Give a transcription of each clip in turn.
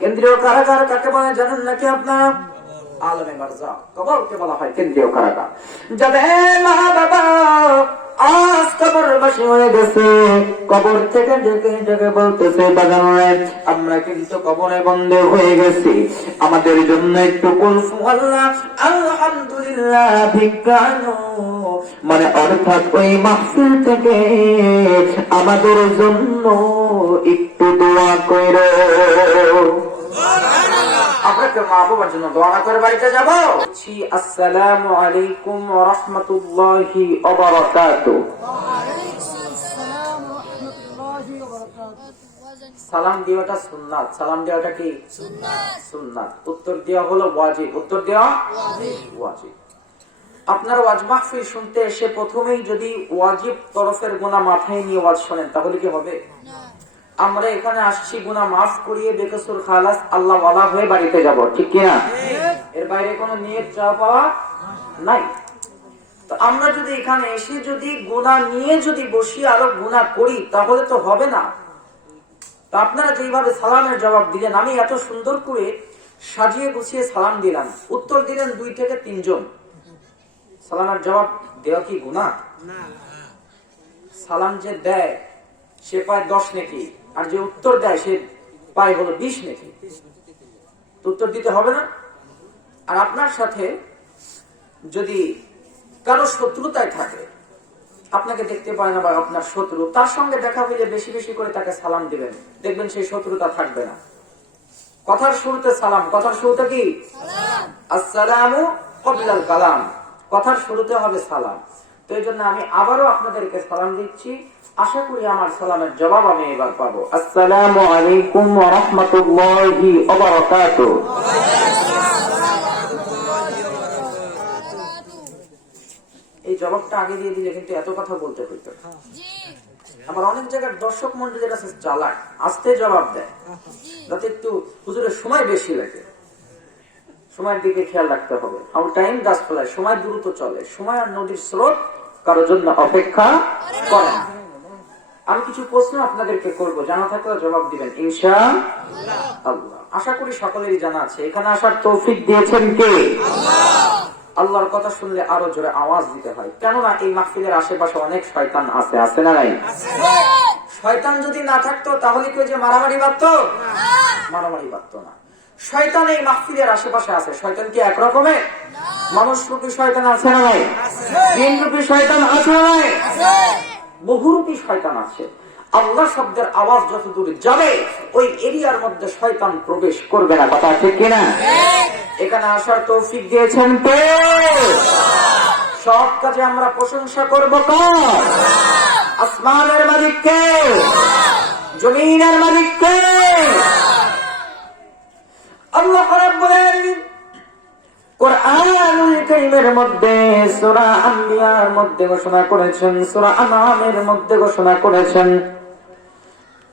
কেন্দ্রীয় কারাগার কাকে বলে জানেন নাকি আপনারা? আলমে বারজাখ, কবরকে বলা হয় কেন্দ্রীয় কারাগার। যাদের মা বাবা আজ কবরবাসী হয়ে গেছে, কবর থেকে ডেকে ডেকে বলতেছে বাগানে আমরা কিন্তু কবরে বন্ধ হয়ে গেছি, আমাদের জন্য একটু কুল সুবহানাল্লাহ আলহামদুলিল্লাহ ভিক্ষানো, মানে অর্থাৎ ওই মাহফিল থেকে আমাদের জন্য একটু দোয়া করো। আপনাকে মা বাবার জন্য দোয়া করে বাড়িতে যাবো। আসসালামু আলাইকুম ওয়া রাহমাতুল্লাহি ওয়া বারাকাতুহু। সালাম দেওয়াটা সুন্নাত, সালাম দেওয়াটা কি সুন্নাত, উত্তর দেওয়া হলো ওয়াজিব, উত্তর দেওয়া ওয়াজিব। আপনার ওয়াজ মাহফিল শুনতে এসে প্রথমেই যদি ওয়াজিব তরফের গুনাহ মাথায় নিয়ে ওয়াজ শোনেন তাহলে কি হবে? আমরা এখানে আসছি গুনাহ মাফ করিয়ে বেকসুর খালাস আল্লাহ ওয়ালা হয়ে বাড়িতে যাব, ঠিক কি না? এর বাইরে কোনো নিয়ত চাওয়া পাওয়া নাই। তো আমরা যদি এখানে এসে যদি গুনাহ নিয়ে যদি বসি আরো গুনাহ করি তাহলে তো হবে না। তো আপনারা যেভাবে সালামের জবাব দিলেন, আমি এত সুন্দর করে সাজিয়ে গুছিয়ে সালাম দিলাম, উত্তর দিলেন 2 থেকে 3 জন। সালামের জবাব দেওয়া কি গুনাহ? সালাম যে দেয় সে পায় 10 নেকি, আর যে উত্তর দেয় সে পায় হলো 20 নেকি। উত্তর দিতে হবে না? আর আপনার সাথে যদি কারো শত্রুতায় থাকে, আপনাকে দেখতে পায় না বা আপনার শত্রু, তার সঙ্গে দেখা হইলে বেশি বেশি করে তাকে সালাম দিবেন, দেখবেন সেই শত্রুতা থাকবে না। কথার শুরুতে সালাম, কথার শুরুতে কি আসসালামু ক্বাবলাল কালাম, কথার শুরুতে হবে সালাম। তো এই জন্য আমি আবারও আপনাদেরকে সালাম দিচ্ছি, আশা করি আমার সালামের জবাব আমি এবার পাবো। আসসালামু আলাইকুম ওয়া রাহমাতুল্লাহি ওয়া বারাকাতুহু। এই জবাবটা আগে দিয়ে দিলে কিন্তু এত কথা বলতে হইতো। আমার অনেক জায়গার দর্শক মন্ডলী যেটা চালাক, আস্তে জবাব দেয় যাতে একটু হুজুরের সময় বেশি লাগে। সময়ের দিকে খেয়াল রাখতে হবে। হাউ টাইম ডাজ ফ্লাই, সময় দ্রুত চলে, সময় আর নদীর স্রোত কারোর জন্য অপেক্ষা করে না। আমি কিছু প্রশ্ন আপনাদেরকে করব, জানা থাকলে জবাব দিবেন ইনশাআল্লাহ। আশা করি সকলেরই জানা আছে। এখানে আসার তৌফিক দিয়েছেন কে? আল্লাহর কথা শুনলে আরো জোরে আওয়াজ দিতে হয়, কেননা এই মাহফিলের আশেপাশে অনেক শয়তান আছে, আছে না নাই? শয়তান যদি না থাকতো তাহলে কেউ যে মারামারি বাঁধতো? মারামারি বাঁধতো না। শয়তান এই মাহফিলের আশেপাশে আছে। শয়তান কি একরকমের? মানুষ রূপী শয়তান আছে না নাই? জিন রূপী শয়তান আছে না নাই? বহুরূপী শয়তান আছে। আল্লাহ শব্দের আওয়াজ যত দূরে যাবে ওই এরিয়ার মধ্যে শয়তান প্রবেশ করবে না, কথা ঠিক কিনা? এখানে আসার তৌফিক দিয়েছেন কে? সব কাজে আমরা প্রশংসা করব কার? আসমানের মালিক কে? জমিনের মালিক কে? আল্লাহ রাব্বুল আলামিন কুরআনুল কারীমের মধ্যে সূরা আম্বিয়ার মধ্যে ঘোষণা করেছেন, সূরা আনআমের মধ্যে ঘোষণা করেছেন,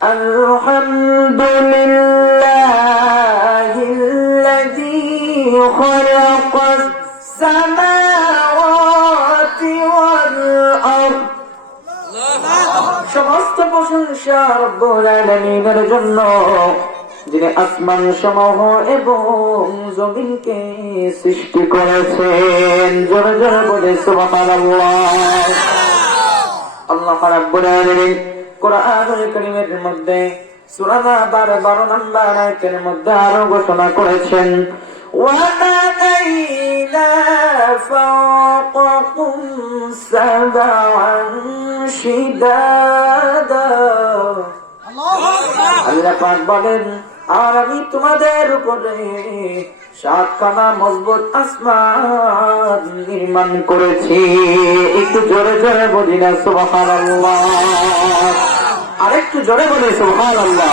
আলহামদুলিল্লাহিল্লাযী খালাকাস সামাওয়াতি ওয়াল আরদ। সমস্ত প্রশংসা রব্বুল আলামিনের জন্য, যিনি আসমান সমূহ এবং জমিনকে সৃষ্টি করেছেন। জোরে জোরে বলে সুবহানাল্লাহ। আল্লাহ রাব্বুল আলামিন কুরআনুল কারীমের মধ্যে সূরা 12 নম্বর আয়াতের মধ্যে আরো ঘোষণা করেছেন, ওয়া আতাইনা ফাওকাকুম সাবআন শিদাদা। আল্লাহ পাক বলেন, আর আমি তোমাদের উপরে 7খানা মজবুত আসমান নির্মাণ করেছি। একটু জোরে জোরে বলি না সুবহানাল্লাহ? আর একটু জোরে বলি সুবহানাল্লাহ।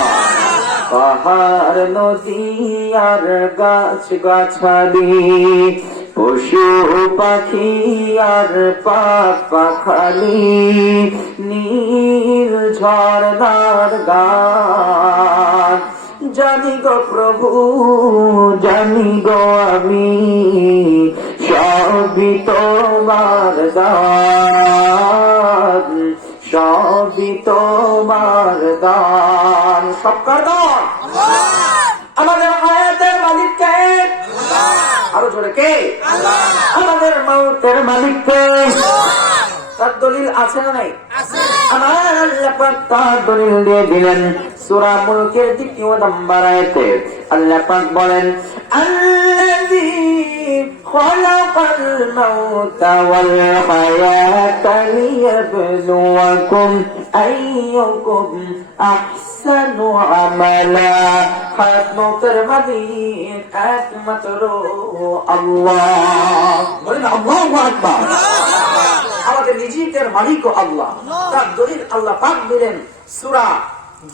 পাহাড় নদী আর গাছ গাছালি, পশু পাখি আর পাক পাখালি, নীল ঝর্ণার গান, জানি গো প্রভু জানি গো আমি, সবই তোমার দান, সবই তোমার দান। সবকার দান আমাদের জোরে কে? আমাদের মৌতের মালিক কে? তার দলিল আছে না নাই? আমার আল্লাহ পাক তার দলিল দিয়ে দিলেন সূরা মুলকের 2 নম্বর আয়াতে। আল্লাহ পাক বলেন, আল্লাযী খালাকাল মাউতা ওয়াল হায়াতা লিয়াবলুয়াকুম আইয়ুকুম আহসানু আমালা। হায়াত মৌতের মালিক একমাত্র আল্লাহ। বলেন আল্লাহু আকবার। আমাদের নিজেদের মালিক আল্লাহ। তার দলিল আল্লাহ পাক দিলেন সূরা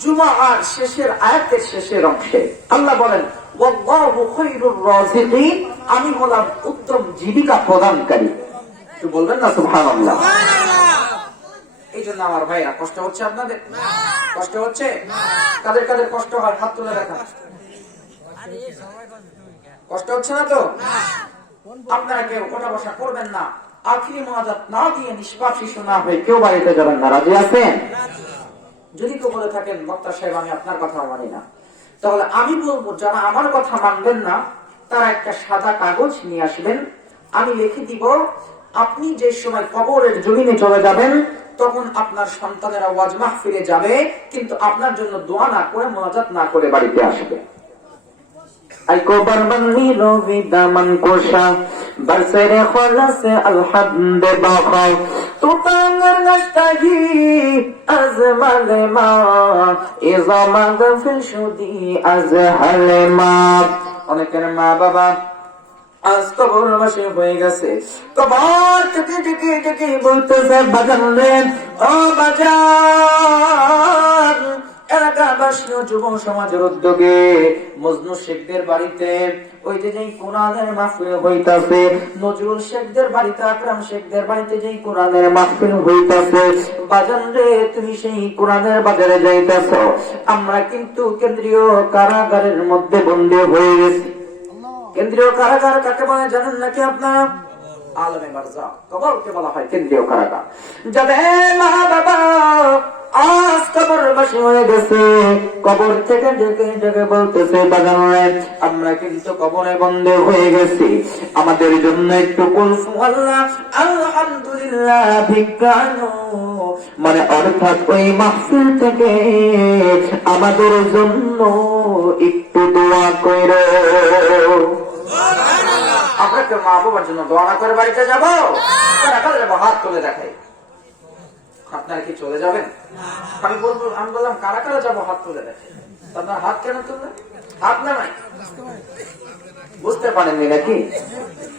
জুমাআর শেষের আয়াতের শেষের অংশে। আল্লাহ বলেন, ওয়াল্লাহু খায়রুর রাযিকিন, আমি হলাম উত্তম জীবিকা প্রদানকারী। একটু বলবেন না সুবহানাল্লাহ। এই জন্য আমার ভাইরা, কষ্ট হচ্ছে আপনাদের? কষ্ট হচ্ছে? কাদের কাদের কষ্ট হয় হাত তুলে রাখা। কষ্ট হচ্ছে না তো? আপনারা কেউ ওঠা বসা করবেন না। আখিরি মুনাজাত না দিয়ে নিষ্পাপ শিশু না হয়ে কেউ বাড়িতে যাবেন না। রাজি আছেন? যদি কেউ বলে থাকেন বক্তা সাহেব আমি আপনার কথা মানি না, তাহলে আমি বলবো যারা আমার কথা মানবেন না তারা একটা সাদা কাগজ নিয়ে আসবেন। আমি লিখে দিব আপনি যে সময় কবরের জমিনে চলে যাবেন তখন আপনার সন্তানেরা ওয়াজ মাহফিলে যাবে, কিন্তু আপনার জন্য দোয়া না করে মুনাজাত না করে বাড়িতে আসবে। ay ko barbaniro vida man kosha barsere kholase alhamd bakha tutangar nastahi azmalema izamad fil shudi azhalema। অনেকের মা বাবা আজ কবরবাসী হয়ে গেছে, কবর থেকে ডেকে ডেকে বলতেছে বাজান রে ও বাজান। এলাকাবাসী ও যুব সমাজের উদ্যোগে মজনু শেখদের বাড়িতে ওই যে যেই কোরআনের মাহফিল হইতাছে, নজরুল শেখদের বাড়িতে, আকরাম শেখদের বাড়িতে যেই কোরআনের মাহফিল হইতাছে, বাজান রে তুমি সেই কোরআনের বাজারে যাইতাছ। আমরা কিন্তু কেন্দ্রীয় কারাগারের মধ্যে বন্দী হয়ে গেছি। কেন্দ্রীয় কারাগার কাকে বলে জানেন নাকি আপনারা? আলমে বারজাখ, কবরকে বলা হয় কেন্দ্রীয় কারাগার। যাদের মা বাবা আজ কবরবাসী হয়ে গেছে, কবর থেকে ডেকে ডেকে বলতেছে বাজান রে আমরা কিন্তু কবরে বন্দী হয়ে গেছি, আমাদের জন্য একটু কুলফু আল্লাহ আলহামদুলিল্লাহ ভিক্ষানো, মানে অর্থাৎ ওই মাহফিল থেকে আমাদের জন্য একটু দোয়া করো। আমরা কেউ মা বাবার জন্য দোয়া না করে বাড়িতে যাবো? হাত তুলে দেখাই। আপনারা কি চলে যাবেন? আমি বললাম কারা কারা যাবো হাত তুলে দেখাই। আপনার হাত কেন তুললেন? হাত না নাই বুঝতে পারেননি নাকি?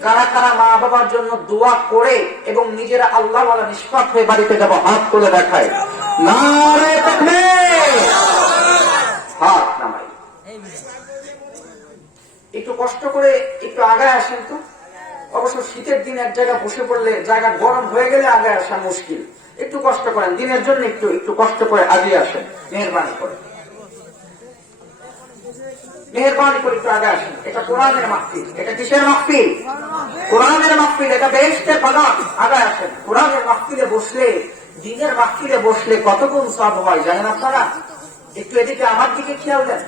কারা কারা মা বাবার জন্য দোয়া করে এবং নিজেরা আল্লাহ ওয়ালা নিষ্পাপ হয়ে বাড়িতে যাবো হাত তুলে দেখায়। নারে তাকবীর। হাত নামাই। একটু কষ্ট করে একটু আগায় আসেন তো। অবশ্য শীতের দিন এক জায়গায় বসে পড়লে জায়গা গরম হয়ে গেলে আগায় আসা মুশকিল। একটু কষ্ট করেন, দিনের জন্য একটু একটু কষ্ট করে আগে আসেন, মেহেরবানি করে। মেহেরবানি করে একটু আগে আসেন। এটা কোরআনের মাহফিল। এটা কিসের মাহফিল? কোরআনের মাহফিল। এটা বেহেশতের বাগান। আগে আসেন। কোরআনের মাহফিলে বসলে, দিনের মাহফিলে বসলে কত গুণ সওয়াব হয় জানেন আপনারা? একটু এদিকে আমার দিকে খেয়াল দেন,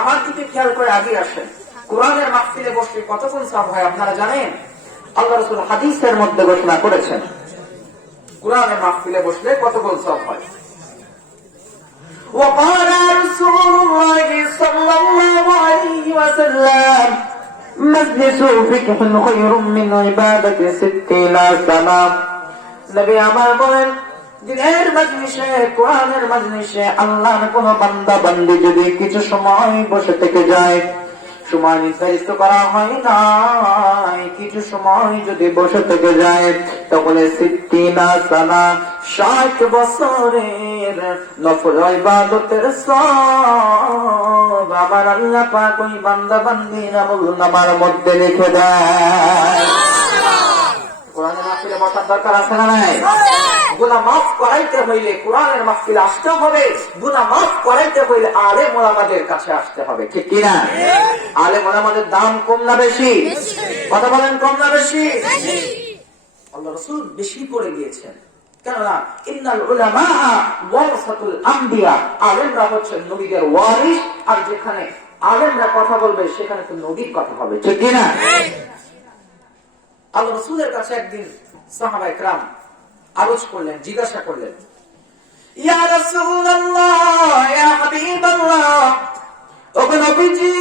আমার দিকে খেয়াল করে আগে আসেন। কোরআনের মাহফিলে বসলে কত গুণ সওয়াব হয় আপনারা জানেন? আল্লাহ রাসূল হাদিসের মধ্যে ঘোষণা করেছেন কোরআনের মাহফিলে বসলে কত গুণ সওয়াব হয়। وقال رسول الله صلى الله عليه وسلم مجلس فقه خير من عبادة 60 سنة। নবী আমার বলেন দিনের মজলিসে, কোরআনের মজলিসে আল্লাহর কোন বান্দা বান্দি যদি কিছু সময় বসে থেকে যায়, সময় নির্ধারিত করা হয় না, কিছু সময় যদি বসে থেকে যায় তাহলে 60 সানা 60 বছরের নফল ইবাদতের সওয়াব আমার আল্লাহ পাক ওই বান্দা বান্দির আমলনামার মধ্যে লিখে দেয়। কোরআনের মাহফিলে বসার দরকার আছে না নাই? গুনাহ মাফ করাইতে হইলে কোরআনের মাহফিলে আসতে হবে। গুনাহ মাফ করাইতে হইলে আলেম ওলামাদের কাছে আসতে হবে, ঠিক কি না? আলেম ওলামাদের দাম কম না বেশি? কথা বলেন, কম না বেশি? আল্লাহ রাসূল বেশি করে দিয়েছেন। কেননা ইন্নাল উলামা ওয়ারাসাতুল আমবিয়া, আলেমরা হচ্ছেন নবীদের ওয়ারিস। আর যেখানে আলেমরা কথা বলবে সেখানে তো নবীর কথা হবে, ঠিক কি না? আল্লাহ রাসূলের কাছে একদিন সাহাবায়ে কেরাম আরজ করলেন, জিজ্ঞাসা করলেন, ইয়া রাসূলুল্লাহ, ইয়া হাবিবাল্লাহ, ওগো নবীজি,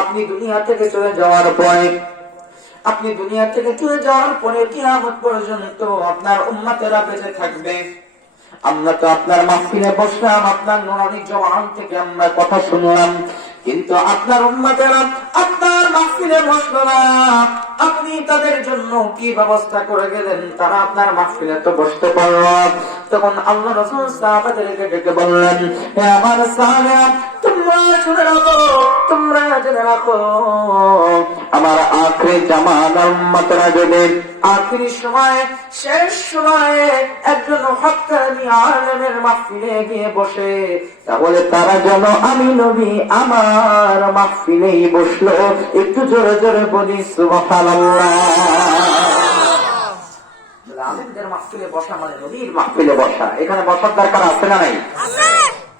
আপনি দুনিয়া থেকে চলে যাওয়ার পরে কিয়ামত পর্যন্ত আপনার উম্মতেরা বেঁচে থাকবে। আমরা তো আপনার মাহফিলে বসলাম, আপনার নুরানি জবান থেকে আমরা কথা শুনলাম, কিন্তু আপনার উম্মতেরা আপনার মাহফিলে বসলো না। আপনি তাদের জন্য কি ব্যবস্থা করে গেলেন? তারা আপনার মাহফিলে তো বসতে পারল না। তখন আল্লাহ রাসূল সাহাবাদেরকে ডেকে বললেন, হে আমার সাহাবারা, তোমরা জেনে রাখো, আমার আখিরি জামানার উম্মতরা যদি আখিরি সময়ে, শেষ সময়ে একজন হক্কানি আলেমের মাহফিলে গিয়ে বসে, তাহলে তারা যেন আমি নবী আমার মাহফিলেই বসলো। একটু জোরে জোরে বলি সুবহানাল্লাহ। আলেমদের মাহফিলে বসা মানে নবীর মাহফিলে বসা। এখানে বসার দরকার আছে না নাই?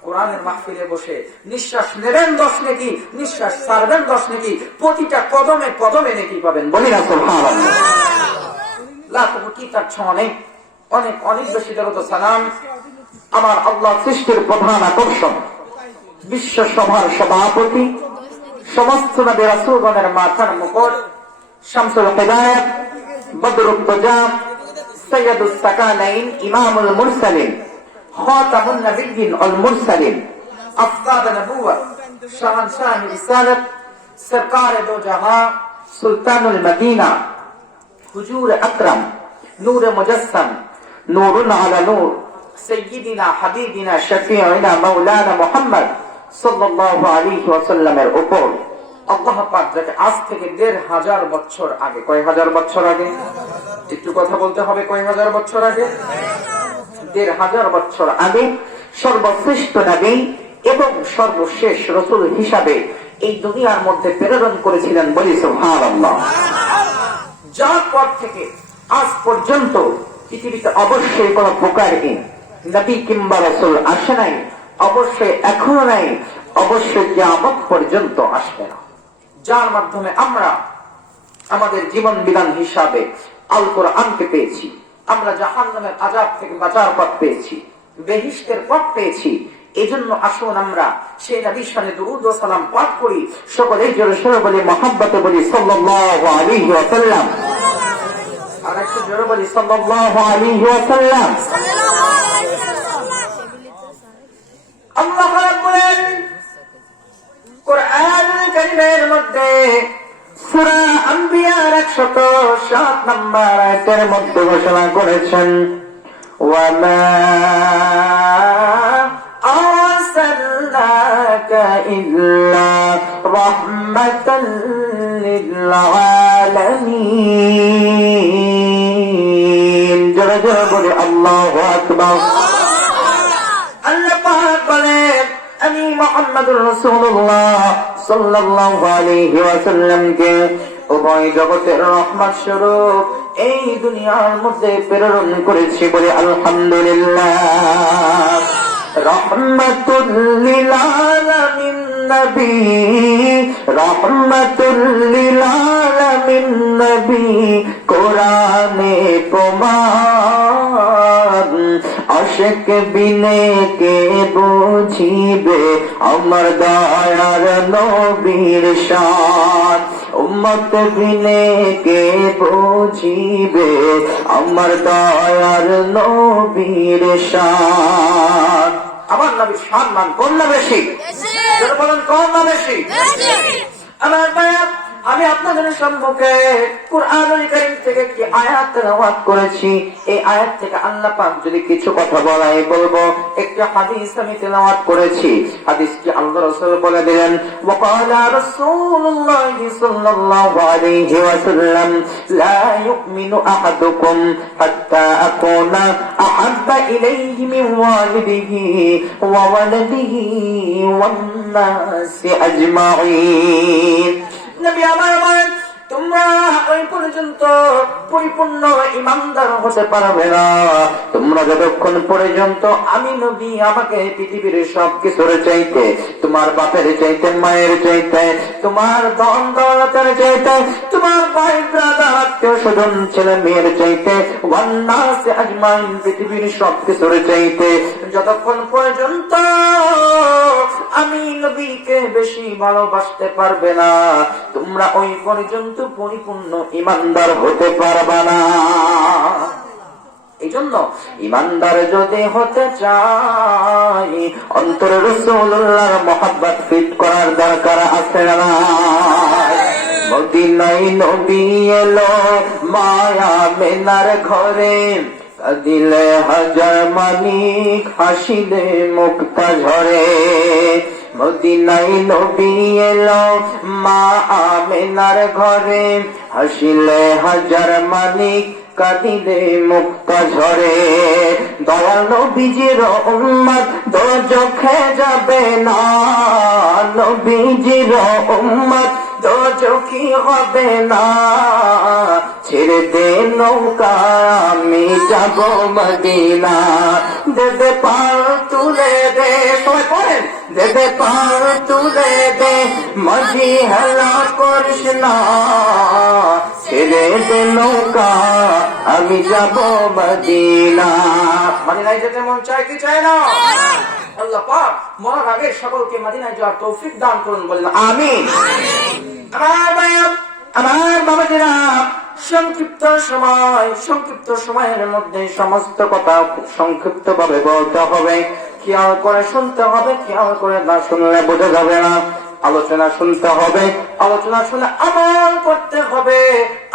কোরআনের মাহফিলে বসে নিঃশ্বাস নেবেন 10 নেকি, নিঃশ্বাস ছাড়বেন 10 নেকি, প্রতিটা কদমে কদমে নেকি পাবেন। বলি না সুবহানাল্লাহ। লাখ কোটি তার ছনে অনেক অনেক বেশি জগত সালাম। আমার আল্লাহ সৃষ্টির প্রধান আকর্ষণ, বিশ্ব সভার সভাপতি, সমস্ত নবী রাসূলগণের মাথার মুকুট, শামসুল হিদায়াত, বদরুত তুজা, সৈয়দুস সাকালাইন, ইমামুল মুরসালিন, খাতামুন নবিয়্যিন ওয়াল মুরসালিন, আফতাব নবুওয়াত, শাহনশাহ রিসালাত, সরকার দো জাহান, সুলতানুল মদিনা, হুজুর আকরাম, নূর মুজাসসাম, নূরুন আলা নূর, সাইয়্যিদিনা হাবিবিনা শফিউনা মাওলানা মুহাম্মদ সাল্লাল্লাহু আলাইহি ওয়াসাল্লামের উপর আল্লাহ পাক যাতে আজ থেকে ১৫০০ বছর আগে, কয় হাজার বছর আগে, একটু কথা বলতে হবে, কয় হাজার বছর আগে, ১৫০০ বছর আগে সর্বশ্রেষ্ঠ নবী এবং সর্বশেষ রাসূল হিসাবে এই দুনিয়ার মধ্যে প্রেরণ করেছিলেন। বলি সুবহানাল্লাহ। যার পর থেকে আজ পর্যন্ত পৃথিবীতে অবশ্যই কোন প্রকারে নবী কিংবা রাসূল আসে নাই, অবশ্যই এখনো নাই, অবশ্যই কিয়ামত পর্যন্ত আসবে না। যার মাধ্যমে আমরা আমাদের জীবন বিধান হিসাবে আল কোরআনকে পেয়েছি, আমরা জাহান্নামের আযাব থেকে বাঁচার পথ পেয়েছি, বেহেশতের পথ পেয়েছি। এজন্য আসুন আমরা সেই নবীর শানে দুরূদ ও সালাম পাঠ করি। সকলেই জোরে সোরে বলি, মহব্বতে বলি সাল্লাল্লাহু আলাইহি ওয়াসাল্লাম। আর একটু জোরে বলি সাল্লাল্লাহু আলাইহি ওয়াসাল্লাম। আল্লাহ বলেন কোরআনুল কারীমের মধ্যে সূরা আম্বিয়ার ১০৭ নম্বর আয়াতের মধ্যে ঘোষণা করেছেন, ওয়া মা আরসালনাকা ইল্লা রাহমাতাল লিল আলামিন। জোরে জোরে বলে আল্লাহু আকবার। আল্লাহ পাক বলেন, আমি মুহাম্মদুর রাসূলুল্লাহ সাল্লাল্লাহু আলাইহি ওয়াসাল্লামকে উভয় জগতের রহমত স্বরূপ এই দুনিয়ার মধ্যে প্রেরণ করেছি। বলে আলহামদুলিল্লাহ। রহমাতুল লিল আলামিন নবী, রহমাতুল লিল আলামিন নবী, কোরআনে প্রমাণ, আশিক বিনে কে বুঝিবে আমার দয়ার নবীর শান, উম্মত বিনে কে বুঝিবে আমার দয়ার নবীর শান। আমার নবীর সম্মান কোন না বেশি? বলেন কোন না বেশি? আমার ভাইয়া, আমি আপনাদের সম্মুখে কুরআনুল কারীম থেকে একটি আয়াত তেলাওয়াত করেছি। এই আয়াত থেকে আল্লাহ পাক যদি কিছু কথা বলাই বলবো। একটি হাদিস আমি তেলাওয়াত করেছি, হাদিসটি আল্লাহ রাসূল বলে দিলেন, ওয়াকালা রাসূলুল্লাহ সাল্লাল্লাহু আলাইহি ওয়াসাল্লাম, লা ইউমিনু আহাদুকুম হাত্তা আকুনা আহাব্বা ইলাইহি মিন ওয়ালিদিহি ওয়া ওয়ালাদিহি ওয়ান নাসি আজমাইন। নবী আমার বলেন, তোমরা তোমরা ওই পর্যন্ত পরিপূর্ণ ঈমানদার হতে পারবে না তোমরা যতক্ষণ পর্যন্ত আমি নবী আমাকে পৃথিবীর সবকিছুর চাইতে, তোমার বাপের চাইতে, মায়ের চাইতে, তোমার ধন দৌলতের চাইতে, তোমার ভাই ব্রাদার আত্মীয় স্বজন ছেলে মেয়ের চাইতে, ওয়ান্নাস আজমাইন পৃথিবীর সবকিছুর চাইতে যতক্ষণ পর্যন্ত আমি নবীকে বেশি ভালোবাসতে পারবে না তোমরা ওই পর্যন্ত পরিপূর্ণ ঈমানদার হতে পারবে না। এই জন্য ঈমানদার যদি হতে চাই অন্তরে রাসূলুল্লাহর মহব্বত ফিট করার দরকার আছে না? মদিনায় নবী এলো মায়া মেনার ঘরে, দিলে হাজার মানিক হাসিলে মুক্তা ঝরে। মদিনায় নবী এলো মা আমেনার ঘরে, হাসিলে হাজার মানিক কাঁদিলে মুক্তা ঝরে। দয়াল নবীজির উম্মত দোজখে যাবে না, নবীজির উম্মত দোজখী হবে না। ছেড়ে দে নৌকা আমি যাব মদিনা, দেবে পার তুলে দে, সবাই পড়েন, দেবে পার তুলে দে, মাঝি হেলা করিস না। ছেড়ে দে নৌকা আমি যাব মদিনা। মদিনায় যেতে মন চায় কি চায় না? আল্লাহ পাক মরার আগে সকলকে মদিনায় যাওয়ার তৌফিক দান করুন, বলেন আমিন। আমার বাবাজিরা, সংক্ষিপ্ত সময়ের মধ্যে সমস্ত কথা খুব সংক্ষিপ্ত ভাবে বলতে হবে, খেয়াল করে শুনতে হবে, খেয়াল করে না শুনলে বোঝা যাবে না। আলোচনা শুনতে হবে, আলোচনা শুনে আমল করতে হবে।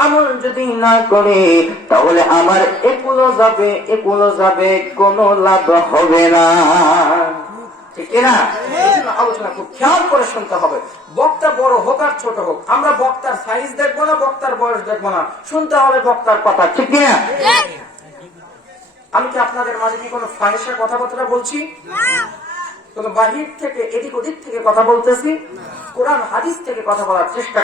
আমল যদি না করি তাহলে আমার একুলো যাবে, কোনো লাভ হবে না, ঠিক না? আলোচনা খুব খেয়াল করে শুনতে হবে। বক্তা বড় হোক আর ছোট হোক, আমরা বক্তার সাইজ দেখবো না, বক্তার বয়স দেখবো না, শুনতে হবে বক্তার কথা, ঠিক না? আমি কি আপনাদের মাঝে কি কোনো ফাহিশা কথাবার্তা বলছি? কোন বাহির থেকে এদিক ওদিক থেকে কথা বলতেছি? কোরআন হাদিস থেকে কথা বলার চেষ্টা